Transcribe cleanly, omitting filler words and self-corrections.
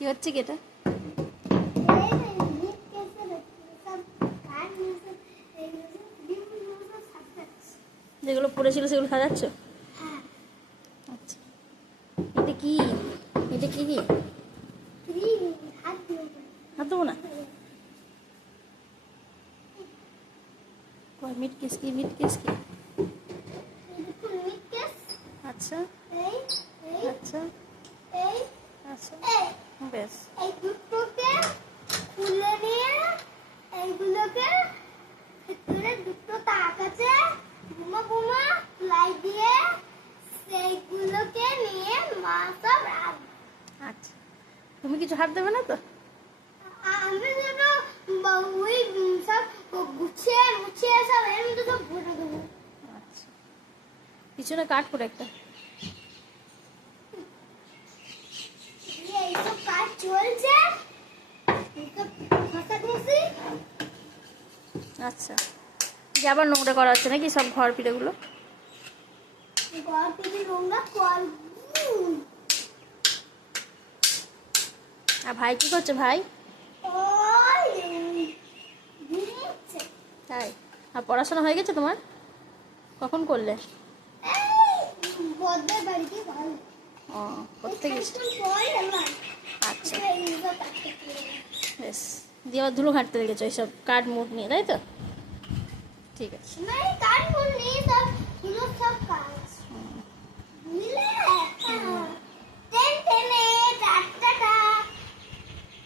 কি হচ্ছে কি এটা? যেগুলো পড়েছিল সেগুলো সাজাচ্ছ? আচ্ছা, এটা কি? এটা কি কি? হাত দেবো না। মিট কেস কি? মিট কেস কি? আচ্ছা আচ্ছা আচ্ছা, বেশ। এই দুটোকে খুলে নিয়ে এইগুলোকে ভিতরে দুটো তাক আছে, বুমা বুমা লাই দিয়ে সেইগুলোকে নিয়ে মা সব রাখবে। আচ্ছা, তুমি কিছু হাত দেবে না তো? আমি যেন ওই সব গুছিয়ে মুছিয়ে সব এর মধ্যে সব ভরে দেবো। আচ্ছা, পিছনে কাট করে একটা। এইসব কাজ চলছে, এইসব ঘষাঘষি। আচ্ছা, যে আবার নোংরা করা হচ্ছে নাকি সব ঘর পিঠেগুলো? ঘর থেকে নোংরা কল। আর ভাই কি করছে ভাই? তাই? আর পড়াশোনা হয়ে গেছে তোমার? কখন করলে? ও, করতে গেছি। আচ্ছা, বেশ। দিয়ে আবার ধুলো ঘাঁটতে লেগেছো এইসব কাঠ মুখ নিয়ে, তাই তো? ঠিক আছে। সব কাজ